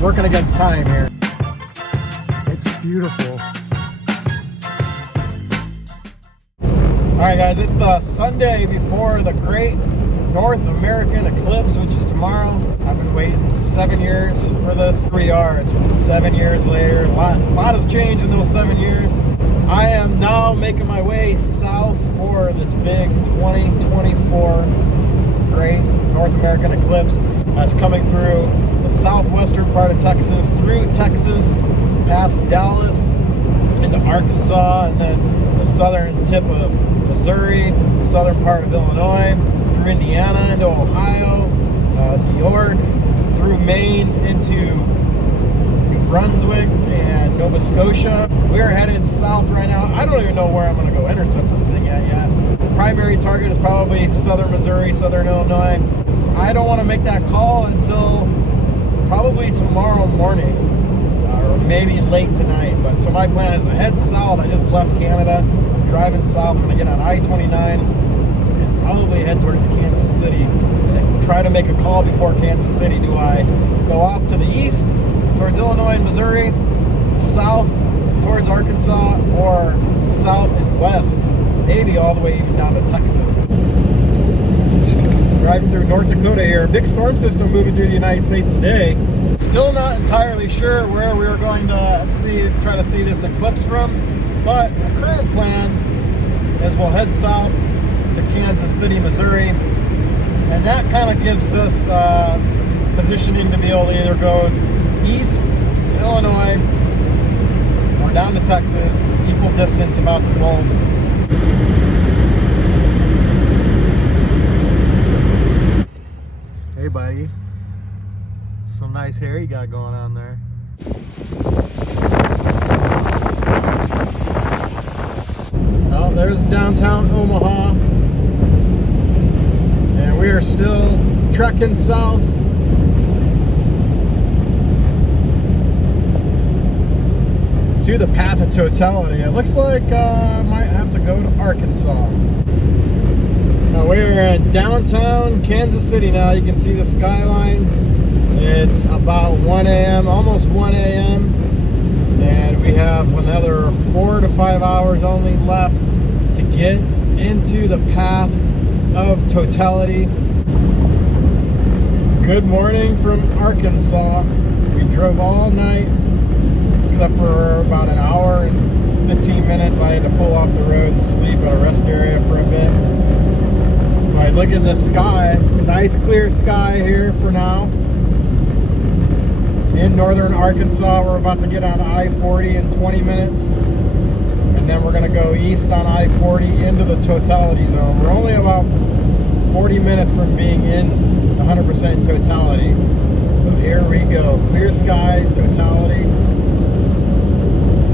working against time here. It's beautiful. All right, guys, it's the Sunday before the Great North American Eclipse, which is tomorrow. I've been waiting 7 years for this. Here we are. It's been 7 years later. A lot has changed in those 7 years. I am now making my way south for this big 2024 Great North American Eclipse that's coming through the southwestern part of Texas, through Texas, past Dallas, into Arkansas, and then the southern tip of Missouri, southern part of Illinois, through Indiana into Ohio, New York, through Maine into New Brunswick and Nova Scotia. We're headed south right now. I don't even know where I'm going to go intercept this thing at yet. Primary target is probably southern Missouri, southern Illinois. I don't want to make that call until probably tomorrow morning, or maybe late tonight. But so my plan is to head south. I just left Canada, driving south. I'm going to get on I-29 and probably head towards Kansas City and try to make a call before Kansas City. Do I go off to the east towards Illinois and Missouri, south towards Arkansas, or south and west, maybe all the way even down to Texas? Just driving through North Dakota here. Big storm system moving through the United States today. Still not entirely sure where we are going to try to see this eclipse from, but the current plan is we'll head south to Kansas City, Missouri, and that kind of gives us positioning to be able to either go east to Illinois or down to Texas, equal distance about the both. Hey buddy, some nice hair you got going on there. Well, there's downtown Omaha, and we are still trekking south. To the path of totality. It looks like I might have to go to Arkansas. Now we're in downtown Kansas City now. You can see the skyline. It's about 1 a.m., almost 1 a.m. And we have another 4 to 5 hours only left to get into the path of totality. Good morning from Arkansas. We drove all night, except for about an hour and 15 minutes. I had to pull off the road and sleep at a rest area for a bit. But look at the sky. Nice clear sky here for now. In northern Arkansas, we're about to get on I-40 in 20 minutes. And then we're going to go east on I-40 into the totality zone. We're only about 40 minutes from being in 100% totality. So here we go. Clear skies, totality.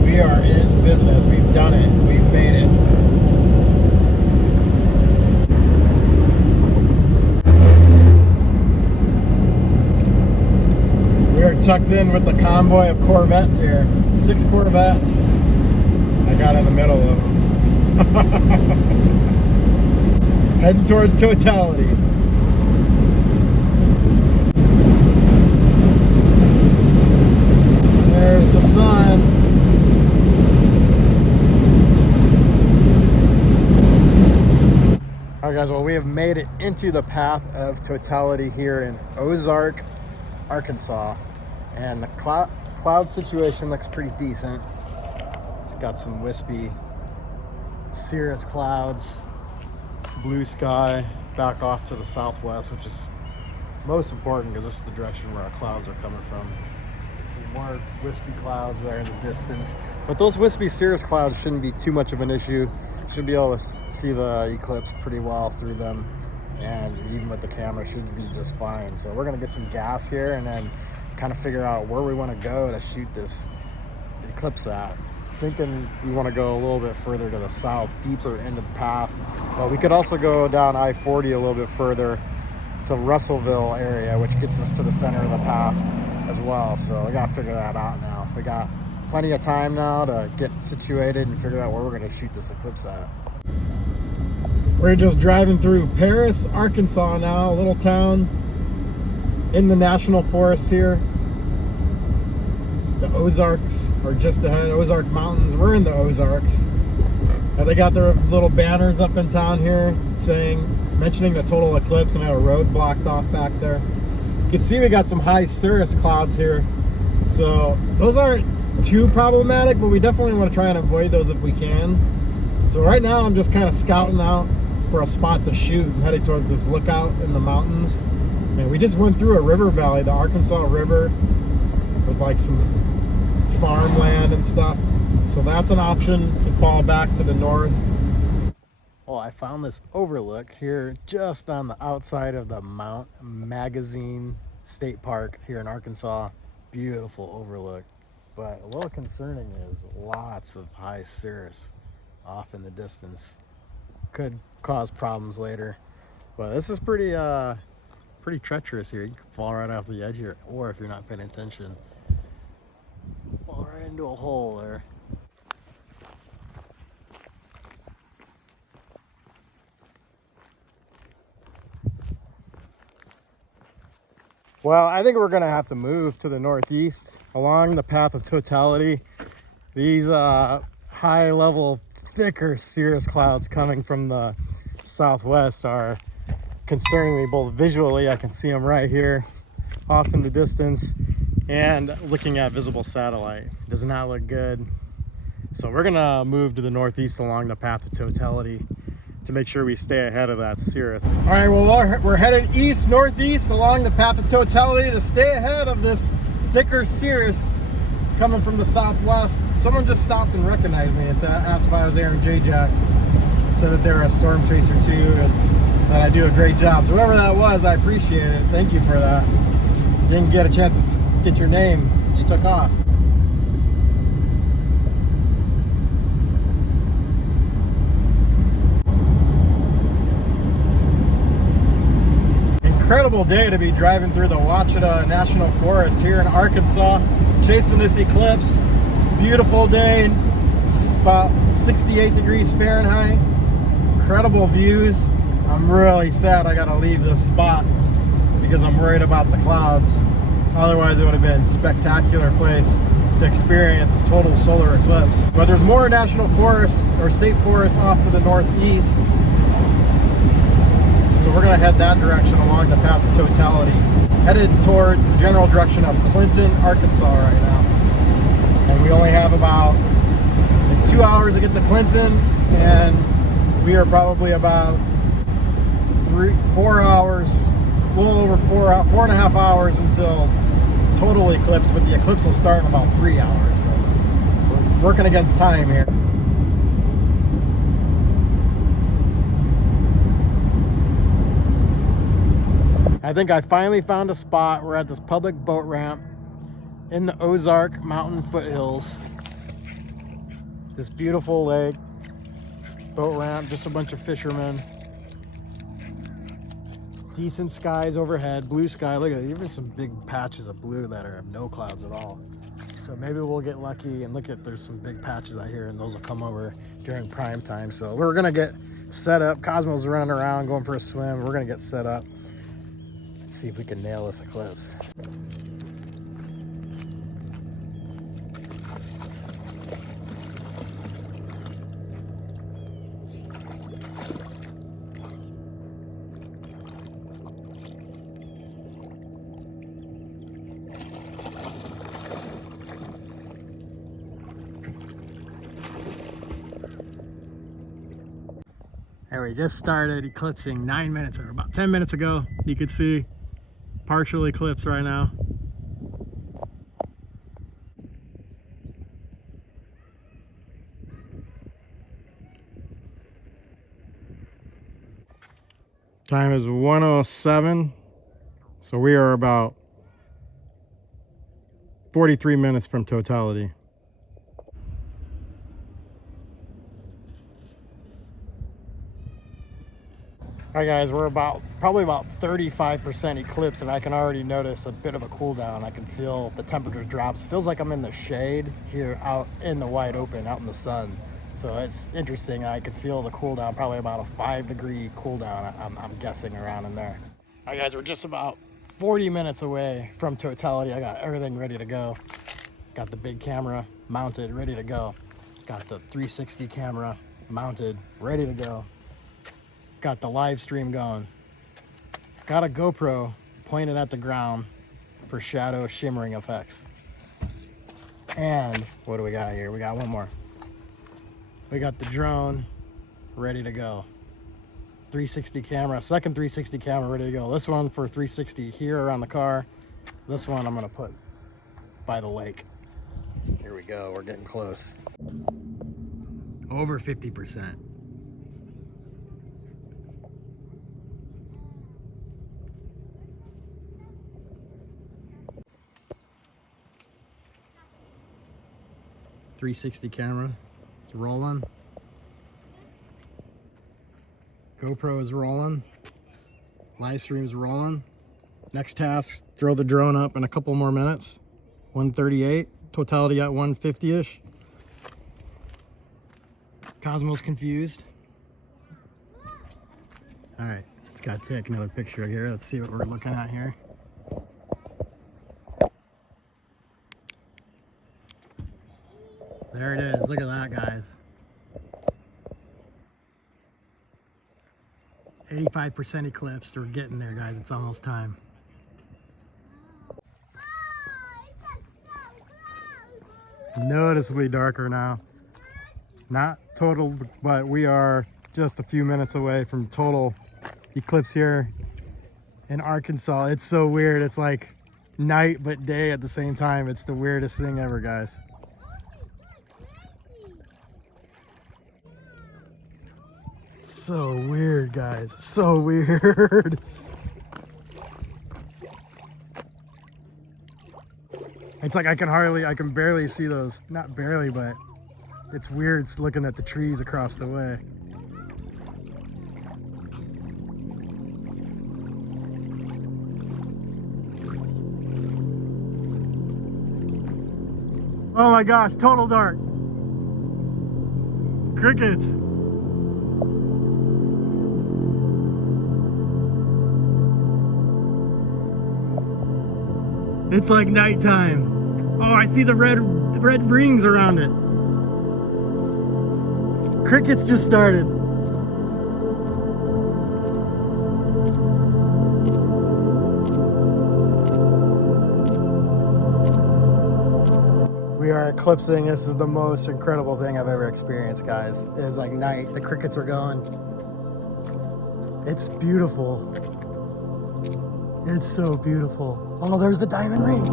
We are in business. We've done it. We've made it. We are tucked in with the convoy of Corvettes here. 6 Corvettes. I got in the middle of them. Heading towards totality. There's the sun. All right, guys, well, we have made it into the path of totality here in Ozark, Arkansas. And the cloud situation looks pretty decent. It's got some wispy cirrus clouds, blue sky back off to the southwest, which is most important because this is the direction where our clouds are coming from. See more wispy clouds there in the distance. But those wispy cirrus clouds shouldn't be too much of an issue. Should be able to see the eclipse pretty well through them, and even with the camera should be just fine. So we're gonna get some gas here and then kind of figure out where we want to go to shoot this eclipse at. Thinking we want to go a little bit further to the south, deeper into the path. But we could also go down I-40 a little bit further to Russellville area, which gets us to the center of the path as well. So we got to figure that out now. We got plenty of time now to get situated and figure out where we're going to shoot this eclipse at. We're just driving through Paris, Arkansas now, a little town in the national forest here. The Ozarks are just ahead. Ozark Mountains. We're in the Ozarks. They got their little banners up in town here mentioning the total eclipse, and I have a road blocked off back there. You can see we got some high cirrus clouds here. So those aren't too problematic, but we definitely want to try and avoid those if we can. So right now I'm just kind of scouting out for a spot to shoot. I'm headed toward this lookout in the mountains. And we just went through a river valley, the Arkansas River, with like some farmland and stuff. So that's an option to fall back to the north. Well, I found this overlook here just on the outside of the Mount Magazine State Park here in Arkansas. Beautiful overlook. But a little concerning is lots of high cirrus off in the distance. Could cause problems later. But this is pretty treacherous here. You can fall right off the edge here, or if you're not paying attention, fall right into a hole there. Well, I think we're gonna have to move to the northeast along the path of totality. These high level, thicker cirrus clouds coming from the southwest are concerning me both visually. I can see them right here off in the distance, and looking at visible satellite. Does not look good. So we're gonna move to the northeast along the path of totality to make sure we stay ahead of that cirrus. All right, well, we're headed east, northeast along the path of totality to stay ahead of this thicker cirrus coming from the southwest. Someone just stopped and recognized me. I asked if I was Aaron J. Jack. Said that they're a storm chaser too, and that I do a great job. So whoever that was, I appreciate it. Thank you for that. Didn't get a chance to get your name. You took off. Incredible day to be driving through the Ouachita National Forest here in Arkansas, chasing this eclipse. Beautiful day. It's about 68 degrees Fahrenheit. Incredible views. I'm really sad I gotta leave this spot because I'm worried about the clouds. Otherwise it would have been a spectacular place to experience a total solar eclipse. But there's more national forests or state forests off to the northeast. So we're gonna head that direction along the path of totality. Headed towards the general direction of Clinton, Arkansas right now. And we only have it's 2 hours to get to Clinton, and we are probably about 4 hours, a little over 4.5 hours until total eclipse, but the eclipse will start in about 3 hours. So we're working against time here. I think I finally found a spot. We're at this public boat ramp in the Ozark Mountain foothills. This beautiful lake, boat ramp, just a bunch of fishermen. Decent skies overhead, blue sky. Look at it, even some big patches of blue that have no clouds at all. So maybe we'll get lucky and look at, there's some big patches out here, and those will come over during prime time. So we're gonna get set up. Cosmo's running around, going for a swim. We're gonna get set up. Let's see if we can nail this eclipse. And we just started eclipsing 9 minutes, or about 10 minutes ago. You could see partial eclipse right now. Time is 1:07, so we are about 43 minutes from totality. All right guys, we're probably about 35% eclipse, and I can already notice a bit of a cool down. I can feel the temperature drops. Feels like I'm in the shade here out in the wide open, out in the sun. So it's interesting. I could feel the cool down, probably about a 5-degree cool down. I'm guessing around in there. All right guys, we're just about 40 minutes away from totality. I got everything ready to go. Got the big camera mounted, ready to go. Got the 360 camera mounted, ready to go. Got the live stream going. Got a GoPro pointed at the ground for shadow shimmering effects. And what do we got here? We got one more. We got the drone ready to go. 360 camera, second 360 camera ready to go. This one for 360 here around the car. This one I'm gonna put by the lake. Here we go, we're getting close. Over 50%. .360 camera, it's rolling. GoPro is rolling. Live stream's rolling. Next task, throw the drone up in a couple more minutes. 138, totality at 150-ish. Cosmo's confused. All right, let's gotta take another picture here. Let's see what we're looking at here. There it is, look at that, guys. 85% eclipsed. We're getting there, guys. It's almost time. Noticeably darker now. Not total, but we are just a few minutes away from total eclipse here in Arkansas. It's so weird. It's like night but day at the same time. It's the weirdest thing ever, guys. So weird, guys. So weird. It's like I can barely see those. Not barely, but it's weird. It's looking at the trees across the way. Oh my gosh, total dark. Crickets. It's like nighttime. Oh, I see the red rings around it. Crickets just started. We are eclipsing. This is the most incredible thing I've ever experienced, guys. It is like night. The crickets are going. It's beautiful. It's so beautiful. Oh, there's the diamond ring.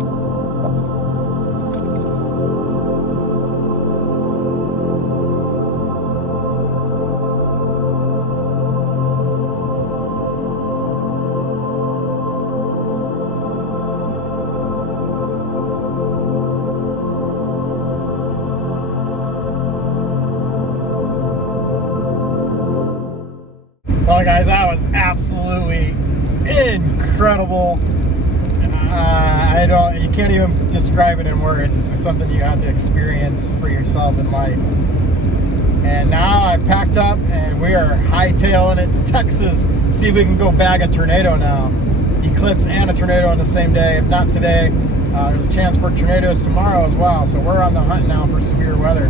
Well, guys, that was absolutely incredible. You can't even describe it in words. It's just something you have to experience for yourself in life. And now I've packed up and we are hightailing it to Texas. See if we can go bag a tornado now. Eclipse and a tornado on the same day. If not today, there's a chance for tornadoes tomorrow as well. So we're on the hunt now for severe weather.